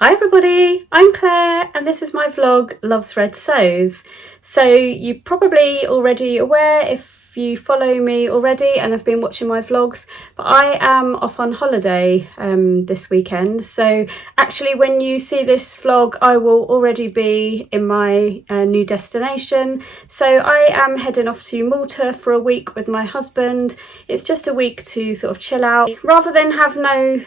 Hi everybody, I'm Claire and this is my vlog Loves Red Sews. So you're probably already aware if you follow me already and have been watching my vlogs, but I am off on holiday this weekend. So actually when you see this vlog I will already be in my new destination. So I am heading off to Malta for a week with my husband. It's just a week to sort of chill out rather than have no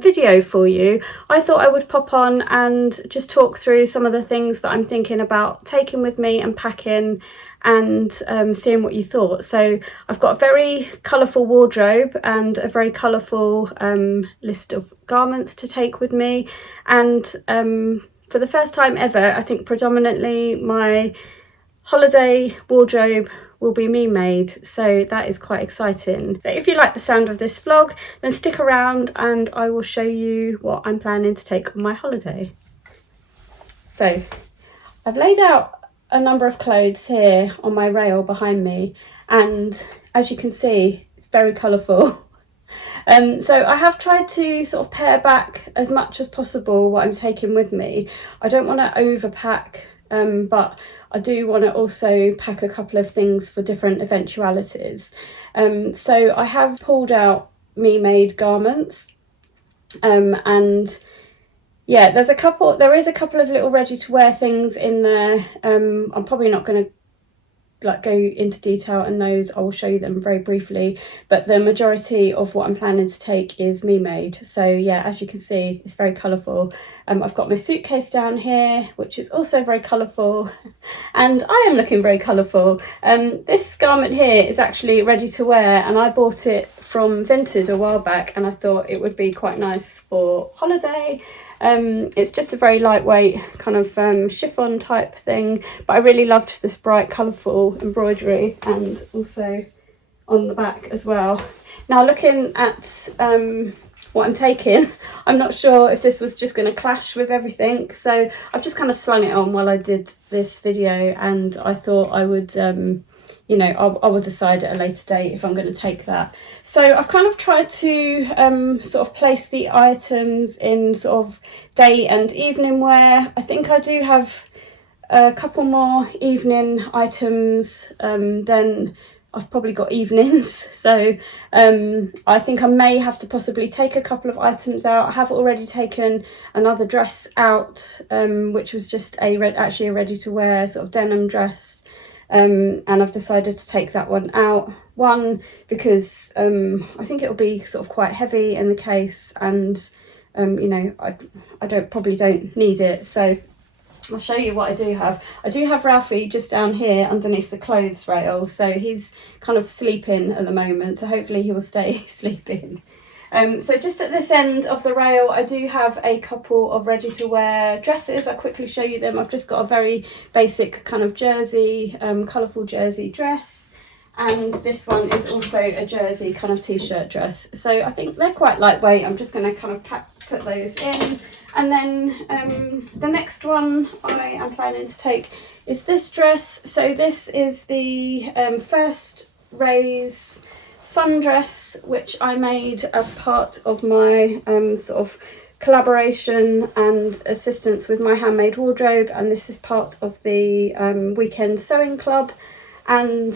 video for you. I thought I would pop on and just talk through some of the things that I'm thinking about taking with me and packing and seeing what you thought. So I've got a very colourful wardrobe and a very colourful list of garments to take with me, and for the first time ever I think predominantly my holiday wardrobe will be me made, so that is quite exciting. So if you like the sound of this vlog, then stick around and I will show you what I'm planning to take on my holiday. So I've laid out a number of clothes here on my rail behind me, and as you can see it's very colourful. So I have tried to sort of pare back as much as possible what I'm taking with me. I don't want to overpack, but I do want to also pack a couple of things for different eventualities. So I have pulled out me-made garments, and yeah, there is a couple of little ready-to-wear things in there. I'm probably not going to go into detail in those. I will show you them very briefly, but the majority of what I'm planning to take is me made. So yeah, as you can see, it's very colourful. I've got my suitcase down here, which is also very colourful, and I am looking very colourful. This garment here is actually ready to wear, and I bought it from Vinted a while back, and I thought it would be quite nice for holiday. It's just a very lightweight kind of chiffon type thing, but I really loved this bright colourful embroidery, and also on the back as well. Now looking at what I'm taking, I'm not sure if this was just going to clash with everything, so I've just kind of slung it on while I did this video, and I thought I would I will decide at a later date if I'm going to take that. So I've kind of tried to sort of place the items in sort of day and evening wear. I think I do have a couple more evening items than I've probably got evenings. So I think I may have to possibly take a couple of items out. I have already taken another dress out, which was just actually a ready-to-wear sort of denim dress. And I've decided to take that one out. One, because I think it'll be sort of quite heavy in the case, and I probably don't need it. So I'll show you what I do have. I do have Ralphie just down here underneath the clothes rail, so he's kind of sleeping at the moment, so hopefully he will stay sleeping. So just at this end of the rail I do have a couple of ready-to-wear dresses. I'll quickly show you them. I've just got a very basic kind of jersey, colourful jersey dress, and this one is also a jersey kind of t-shirt dress. So I think they're quite lightweight. I'm just going to kind of put those in, and then the next one I am planning to take is this dress. So this is the First Rays sundress, which I made as part of my sort of collaboration and assistance with my handmade wardrobe, and this is part of the weekend sewing club, and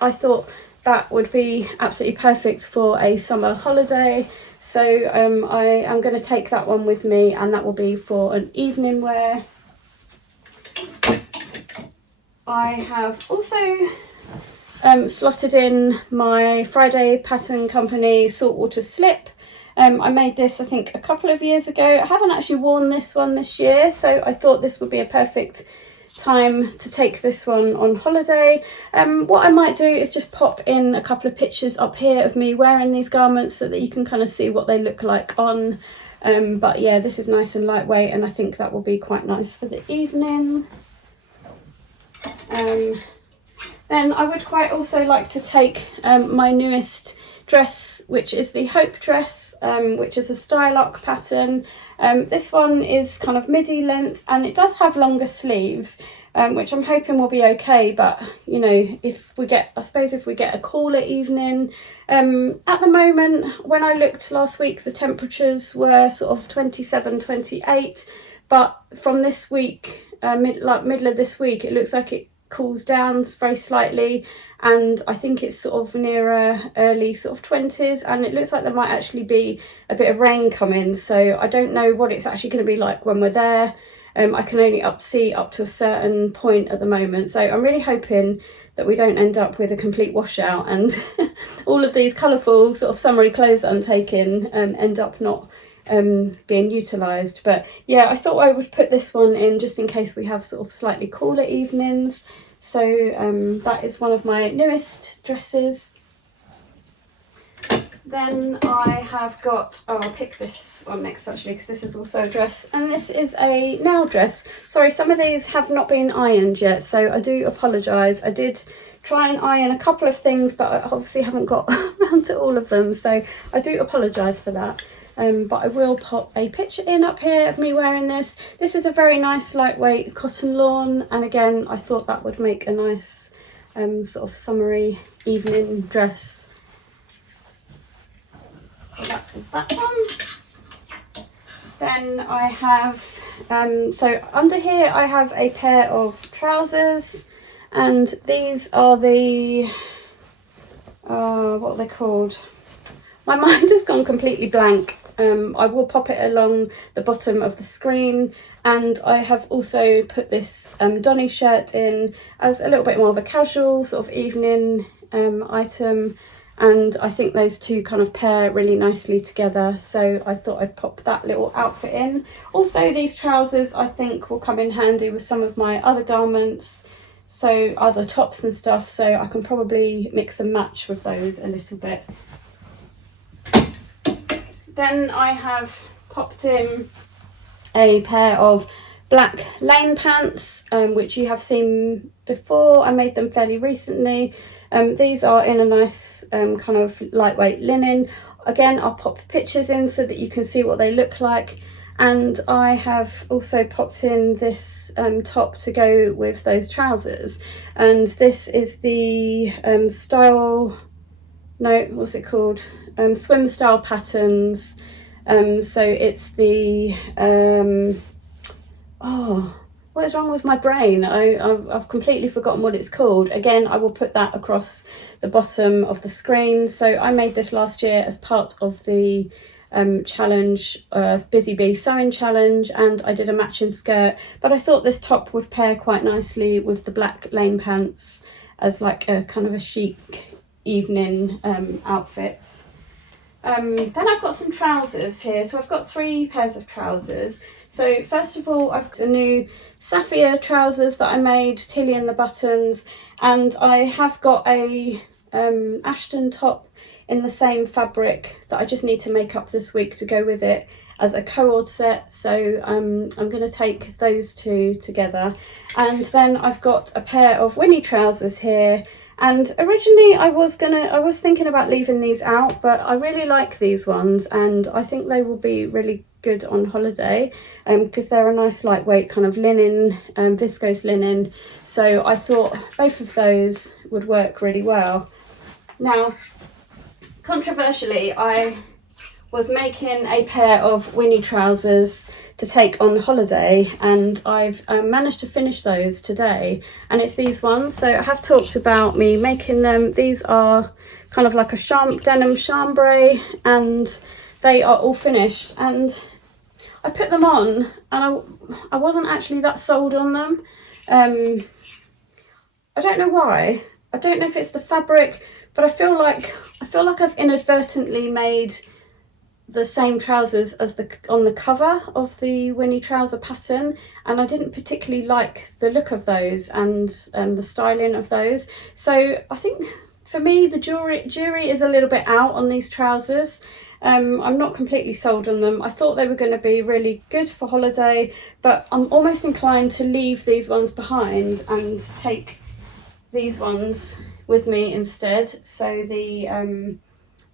I thought that would be absolutely perfect for a summer holiday. So I am going to take that one with me, and that will be for an evening wear. I have also slotted in my Friday Pattern Company saltwater slip. I made this I think a couple of years ago. I haven't actually worn this one this year, so I thought this would be a perfect time to take this one on holiday. What I might do is just pop in a couple of pictures up here of me wearing these garments so that you can kind of see what they look like on. But yeah, this is nice and lightweight, and I think that will be quite nice for the evening. Then I would quite also like to take my newest dress, which is the Hope dress, which is a stylock pattern. This one is kind of midi length, and it does have longer sleeves, which I'm hoping will be okay. But you know, if we get a cooler evening, at the moment when I looked last week, the temperatures were sort of 27, 28, but from this week, middle of this week, it looks like it cools down very slightly, and I think it's sort of nearer early sort of 20s, and it looks like there might actually be a bit of rain coming, so I don't know what it's actually going to be like when we're there. I can only see up to a certain point at the moment, so I'm really hoping that we don't end up with a complete washout and all of these colourful sort of summery clothes that I'm taking end up not being utilised. But yeah, I thought I would put this one in just in case we have sort of slightly cooler evenings. So that is one of my newest dresses. Then I have got, I'll pick this one next actually, because this is also a dress, and this is a nail dress. Sorry, some of these have not been ironed yet, so I do apologise. I did try and iron a couple of things, but I obviously haven't got around to all of them, so I do apologise for that. But I will pop a picture in up here of me wearing this. This is a very nice lightweight cotton lawn, and again I thought that would make a nice sort of summery evening dress. So that is that one. Then I have, so under here I have a pair of trousers, and these are the, what are they called? My mind has gone completely blank. I will pop it along the bottom of the screen, and I have also put this Donny shirt in as a little bit more of a casual sort of evening item, and I think those two kind of pair really nicely together, so I thought I'd pop that little outfit in. Also, these trousers I think will come in handy with some of my other garments, so other tops and stuff, so I can probably mix and match with those a little bit. Then I have popped in a pair of black lane pants, which you have seen before. I made them fairly recently. These are in a nice kind of lightweight linen. Again, I'll pop pictures in so that you can see what they look like. And I have also popped in this top to go with those trousers. And this is the what's it called? Swim style patterns. So it's the what is wrong with my brain? I've completely forgotten what it's called. Again, I will put that across the bottom of the screen. So I made this last year as part of the challenge, Busy Bee sewing challenge, and I did a matching skirt, but I thought this top would pair quite nicely with the black lane pants as like a kind of a chic evening outfits. Then I've got some trousers here, so I've got 3 pairs of trousers. So first of all, I've got a new sapphire trousers that I made, Tilly in the buttons, and I have got a Ashton top in the same fabric that I just need to make up this week to go with it as a co-ord set, so I'm going to take those two together. And then I've got a pair of Winnie trousers here, and originally I was thinking about leaving these out, but I really like these ones and I think they will be really good on holiday because they're a nice lightweight kind of linen, viscose linen, so I thought both of those would work really well. Now, controversially, I was making a pair of Winnie trousers to take on holiday, and I've managed to finish those today, and it's these ones. So I have talked about me making them. These are kind of like a denim chambray, and they are all finished, and I put them on and I wasn't actually that sold on them. I don't know why. I don't know if it's the fabric, but I feel like I've inadvertently made the same trousers as on the cover of the Winnie trouser pattern, and I didn't particularly like the look of those and the styling of those. So I think for me the jury is a little bit out on these trousers. I'm not completely sold on them. I thought they were going to be really good for holiday, but I'm almost inclined to leave these ones behind and take these ones with me instead. So the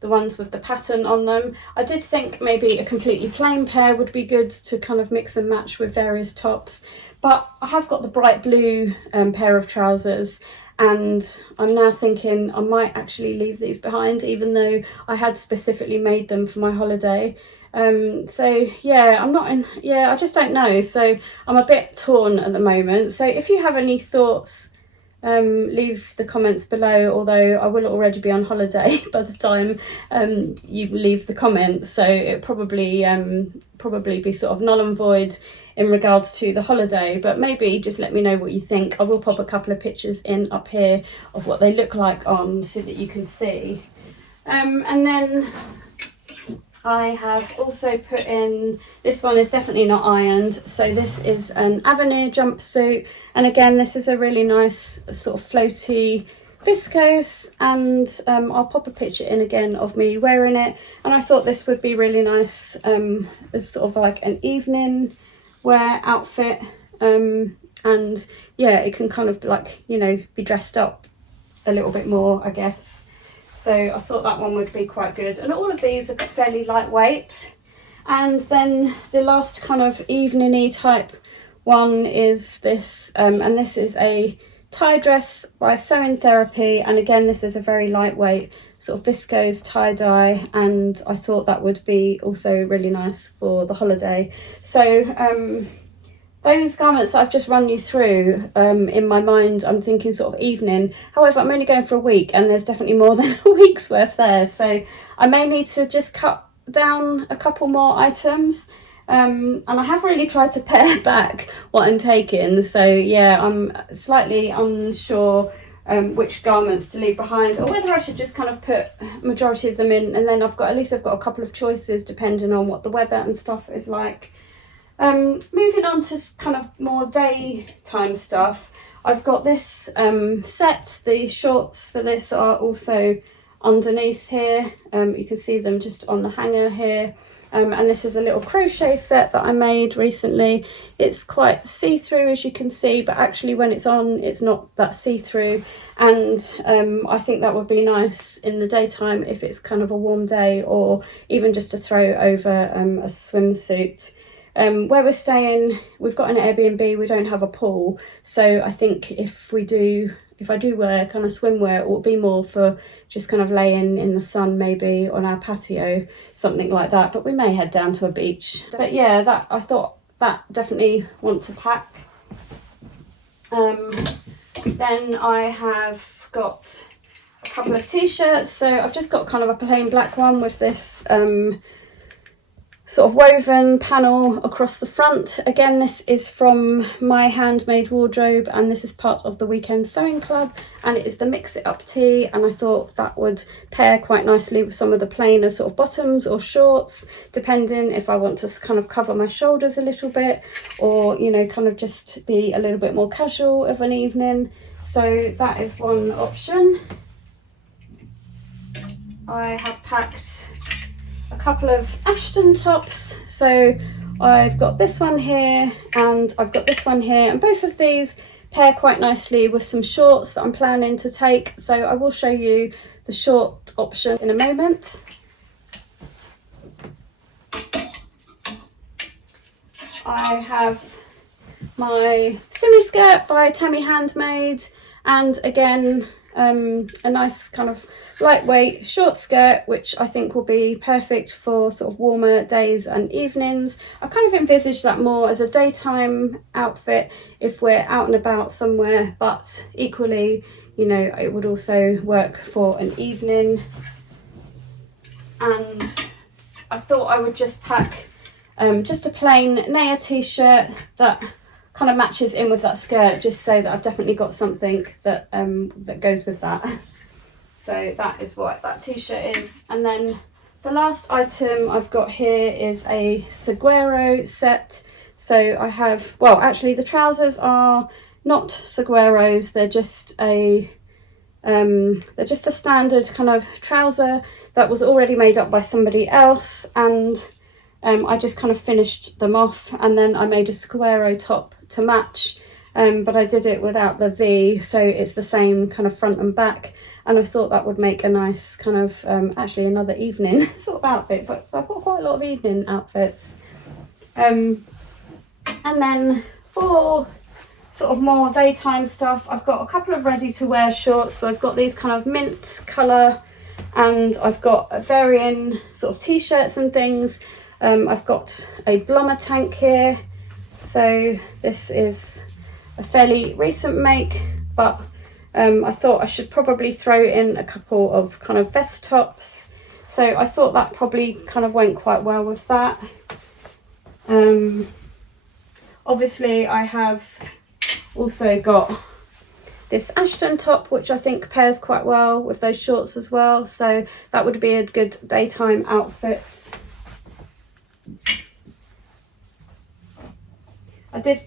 the ones with the pattern on them. I did think maybe a completely plain pair would be good to kind of mix and match with various tops, but I have got the bright blue pair of trousers, and I'm now thinking I might actually leave these behind, even though I had specifically made them for my holiday. So yeah, I just don't know, so I'm a bit torn at the moment. So if you have any thoughts, leave the comments below, although I will already be on holiday by the time you leave the comments, so it probably be sort of null and void in regards to the holiday. But maybe just let me know what you think. I will pop a couple of pictures in up here of what they look like on, so that you can see. And then I have also put in, this one is definitely not ironed, so this is an Avenir jumpsuit, and again this is a really nice sort of floaty viscose, and I'll pop a picture in again of me wearing it, and I thought this would be really nice as sort of like an evening wear outfit, and yeah, it can kind of like, you know, be dressed up a little bit more, I guess. So I thought that one would be quite good, and all of these are fairly lightweight. And then the last kind of evening-y type one is this, and this is a tie dress by Sewing Therapy, and again this is a very lightweight sort of viscose tie-dye, and I thought that would be also really nice for the holiday. So those garments that I've just run you through, in my mind I'm thinking sort of evening. However, I'm only going for a week, and there's definitely more than a week's worth there, so I may need to just cut down a couple more items, and I have really tried to pare back what I'm taking, so yeah, I'm slightly unsure which garments to leave behind, or whether I should just kind of put majority of them in, and then I've got a couple of choices depending on what the weather and stuff is like. Moving on to kind of more daytime stuff, I've got this set. The shorts for this are also underneath here. You can see them just on the hanger here. And this is a little crochet set that I made recently. It's quite see-through, as you can see, but actually when it's on, it's not that see-through. And I think that would be nice in the daytime if it's kind of a warm day, or even just to throw over a swimsuit. Where we're staying, we've got an Airbnb, we don't have a pool, so I think if I do wear kind of swimwear, it will be more for just kind of laying in the sun, maybe on our patio, something like that, but we may head down to a beach. But yeah, I thought that definitely want to pack. Then I have got a couple of t-shirts, so I've just got kind of a plain black one with this sort of woven panel across the front. Again, this is from my handmade wardrobe, and this is part of the Weekend Sewing Club, and it is the Mix It Up tee, and I thought that would pair quite nicely with some of the plainer sort of bottoms or shorts, depending if I want to kind of cover my shoulders a little bit, or, you know, kind of just be a little bit more casual of an evening. So that is one option. I have packed a couple of Ashton tops, so I've got this one here and I've got this one here, and both of these pair quite nicely with some shorts that I'm planning to take, so I will show you the short option in a moment. I have my simi skirt by Tammy Handmade, and again a nice kind of lightweight short skirt, which I think will be perfect for sort of warmer days and evenings. I kind of envisage that more as a daytime outfit if we're out and about somewhere, but equally, you know, it would also work for an evening. And I thought I would just pack just a plain Naya t-shirt that kind of matches in with that skirt, just so that I've definitely got something that that goes with that. So that is what that t-shirt is. And then the last item I've got here is a saguaro set. So I have, well, actually the trousers are not saguaros, they're just a standard kind of trouser that was already made up by somebody else, and I just kind of finished them off, and then I made a saguaro top to match, but I did it without the V, so it's the same kind of front and back, and I thought that would make a nice kind of actually another evening sort of outfit. But so I've got quite a lot of evening outfits. And then for sort of more daytime stuff, I've got a couple of ready to wear shorts. So I've got these kind of mint colour, and I've got varying sort of t-shirts and things. I've got a Blommer tank here, so this is a fairly recent make, but I thought I should probably throw in a couple of kind of vest tops, so I thought that probably kind of went quite well with that. Obviously I have also got this Ashton top, which I think pairs quite well with those shorts as well, so that would be a good daytime outfit. I did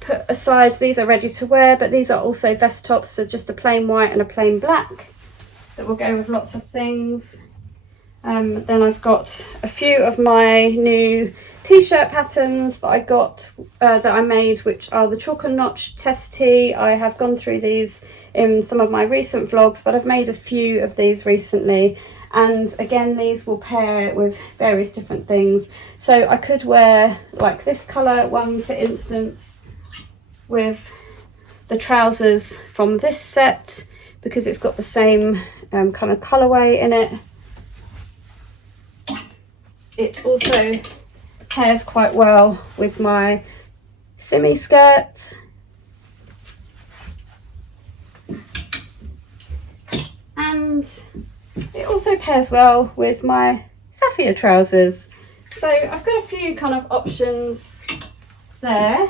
put aside, these are ready to wear, but these are also vest tops, so just a plain white and a plain black that will go with lots of things. Then I've got a few of my new t-shirt patterns that I got, that I made, which are the chalk and notch test tee. I have gone through these in some of my recent vlogs, but I've made a few of these recently, and again these will pair with various different things. So I could wear like this colour one, for instance, with the trousers from this set, because it's got the same kind of colourway in it. It also pairs quite well with my simi skirt. And it also pairs well with my sapphire trousers. So I've got a few kind of options there.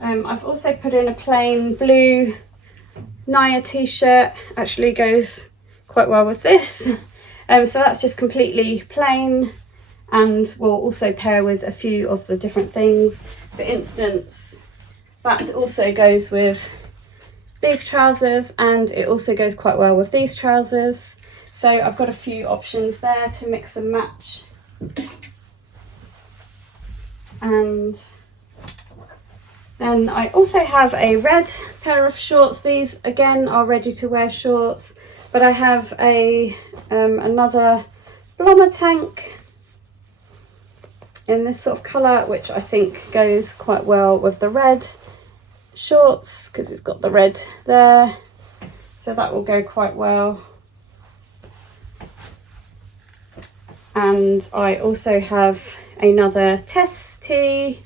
I've also put in a plain blue Naya t-shirt, actually goes quite well with this. So that's just completely plain and will also pair with a few of the different things. For instance, that also goes with these trousers, and it also goes quite well with these trousers. So I've got a few options there to mix and match. And then I also have a red pair of shorts. These again are ready to wear shorts, but I have a another Blommer tank in this sort of colour, which I think goes quite well with the red shorts because it's got the red there, so that will go quite well. And I also have another test tee,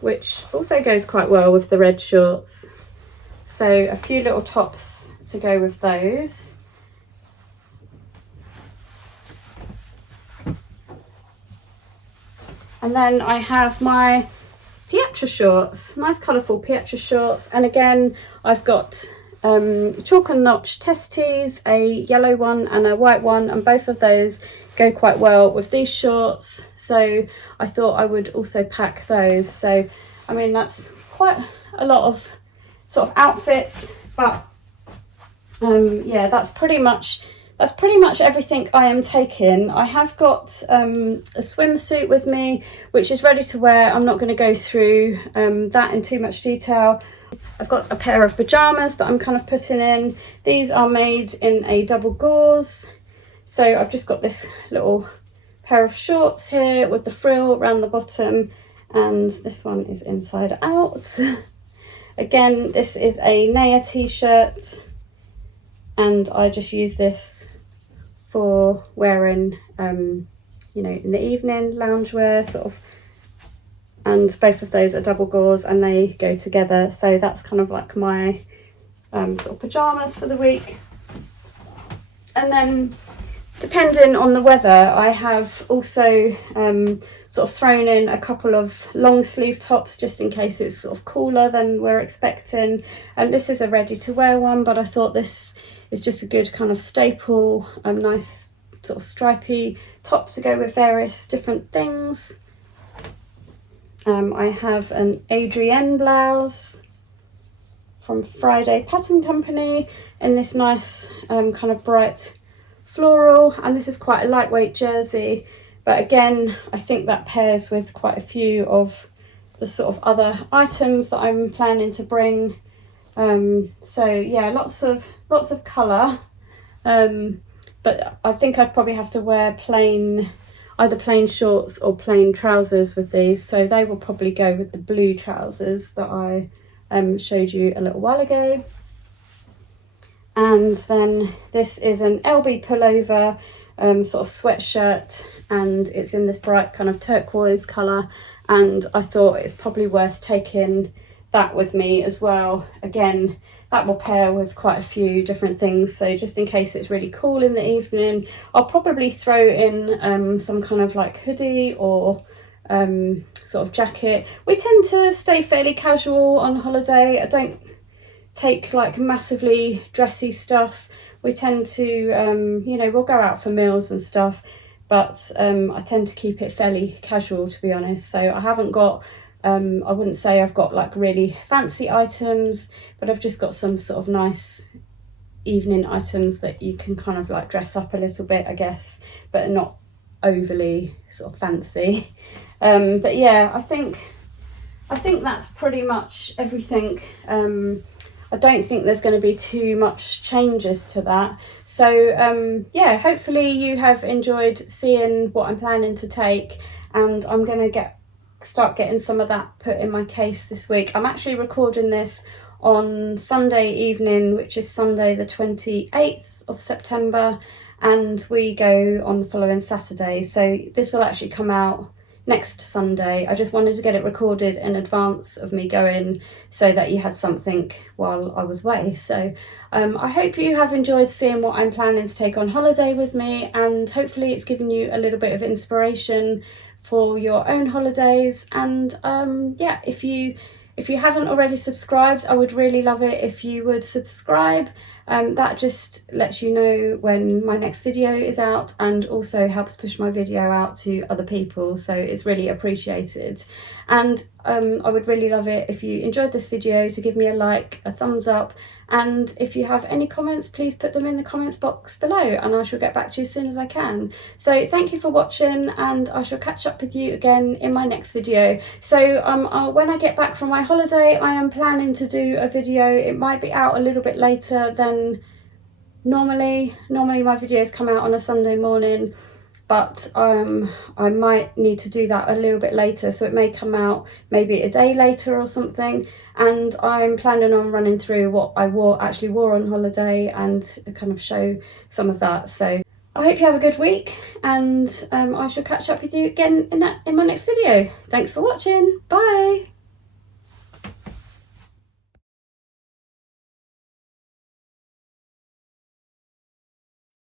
which also goes quite well with the red shorts. So a few little tops to go with those. And then I have my Piatra shorts, nice colourful Piatra shorts. And again, I've got chalk and notch test tees, a yellow one and a white one, and both of those go quite well with these shorts. So I thought I would also pack those. So, I mean, that's quite a lot of sort of outfits, but yeah, that's pretty much everything I am taking. I have got a swimsuit with me, which is ready to wear. I'm not going to go through that in too much detail. I've got a pair of pyjamas that I'm kind of putting in. These are made in a double gauze. So I've just got this little pair of shorts here with the frill around the bottom, and this one is inside out. Again, this is a Naya t-shirt, and I just use this for wearing, you know, in the evening, loungewear sort of. And both of those are double gauze and they go together. So that's kind of like my sort of pyjamas for the week. And then depending on the weather, I have also sort of thrown in a couple of long sleeve tops just in case it's sort of cooler than we're expecting. And this is a ready to wear one, but I thought this is just a good kind of staple, nice sort of stripy top to go with various different things. I have an Adrienne blouse from Friday Pattern Company in this nice kind of bright floral, and this is quite a lightweight jersey, but again I think that pairs with quite a few of the sort of other items that I'm planning to bring. So yeah, lots of colour, but I think I'd probably have to wear either plain shorts or plain trousers with these, so they will probably go with the blue trousers that I showed you a little while ago. And then this is an LB pullover, sort of sweatshirt, and it's in this bright kind of turquoise colour, and I thought it's probably worth taking that with me as well. Again, that will pair with quite a few different things, so just in case it's really cool in the evening, I'll probably throw in some kind of like hoodie or sort of jacket. We tend to stay fairly casual on holiday. I don't take like massively dressy stuff. We tend to you know, we'll go out for meals and stuff, but I tend to keep it fairly casual, to be honest. So I haven't got I wouldn't say I've got like really fancy items, but I've just got some sort of nice evening items that you can kind of like dress up a little bit, I guess, but not overly sort of fancy. But yeah, I think that's pretty much everything. I don't think there's going to be too much changes to that. So yeah, hopefully you have enjoyed seeing what I'm planning to take, and I'm going to start getting some of that put in my case this week. I'm actually recording this on Sunday evening, which is Sunday the 28th of September, and we go on the following Saturday. So this will actually come out next Sunday. I just wanted to get it recorded in advance of me going so that you had something while I was away. So I hope you have enjoyed seeing what I'm planning to take on holiday with me, and hopefully it's given you a little bit of inspiration for your own holidays. And yeah, if you haven't already subscribed, I would really love it if you would subscribe. That just lets you know when my next video is out, and also helps push my video out to other people, so it's really appreciated. And I would really love it if you enjoyed this video to give me a like, a thumbs up, and if you have any comments, please put them in the comments box below, and I shall get back to you as soon as I can. So thank you for watching, and I shall catch up with you again in my next video. So when I get back from my holiday, I am planning to do a video. It might be out a little bit later than normally my videos come out on a Sunday morning, but I might need to do that a little bit later, so it may come out maybe a day later or something. And I'm planning on running through what I actually wore on holiday and kind of show some of that. So I hope you have a good week, and I shall catch up with you again in my next video. Thanks for watching. Bye.